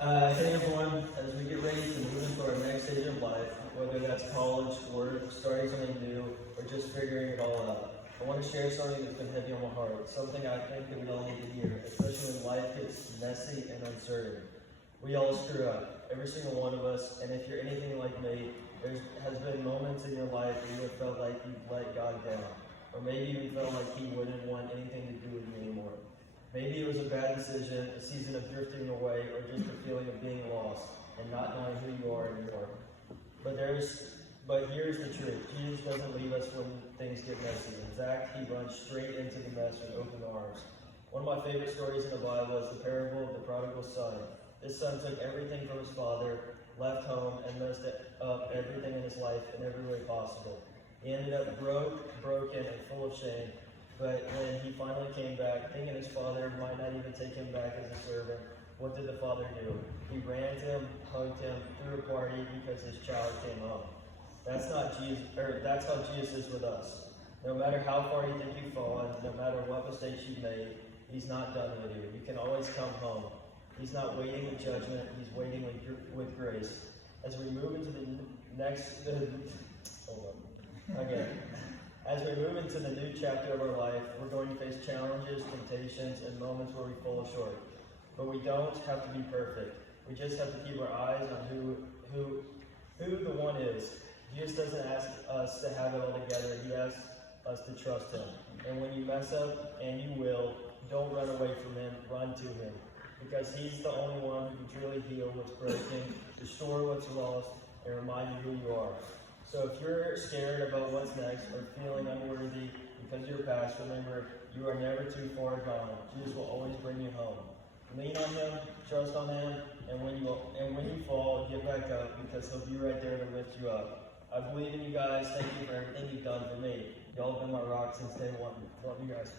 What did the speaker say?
Hey everyone, as we get ready to move into our next stage of life, whether that's college, work, starting something new, or just figuring it all out, I want to share something that's been heavy on my heart, something I think that we all need to hear, especially when life gets messy and uncertain. We all screw up, every single one of us, and if you're anything like me, there has been moments in your life where you have felt like you've let God down, or maybe you felt like He wouldn't want anything to do with you anymore. Maybe it was a bad decision, a season of drifting away, or just a feeling of being lost and not knowing who you are anymore. But here's the truth. Jesus doesn't leave us when things get messy. In fact, He runs straight into the mess with open arms. One of my favorite stories in the Bible is the parable of the prodigal son. This son took everything from his father, left home, and messed up everything in his life in every way possible. He ended up broken, and full of shame. But when he finally came back, thinking his father might not even take him back as a servant, what did the father do? He ran to him, hugged him, threw a party because his child came home. That's how Jesus is with us. No matter how far you think you've fallen, no matter what mistakes you've made, He's not done with you. You can always come home. He's not waiting with judgment. He's waiting with grace. As we move into the next, hold on, again. As we move into the new chapter of our life, we're going to face challenges, temptations, and moments where we fall short. But we don't have to be perfect. We just have to keep our eyes on who the one is. Jesus doesn't ask us to have it all together. He asks us to trust Him. And when you mess up, and you will, don't run away from Him. Run to Him. Because He's the only one who can truly heal what's broken, restore what's lost, and remind you who you are. So if you're scared about what's next or feeling unworthy because of your past, remember, you are never too far gone. Jesus will always bring you home. Lean on Him, trust on Him, and when you fall, get back up because He'll be right there to lift you up. I believe in you guys. Thank you for everything you've done for me. Y'all have been my rock since day one. Love you guys.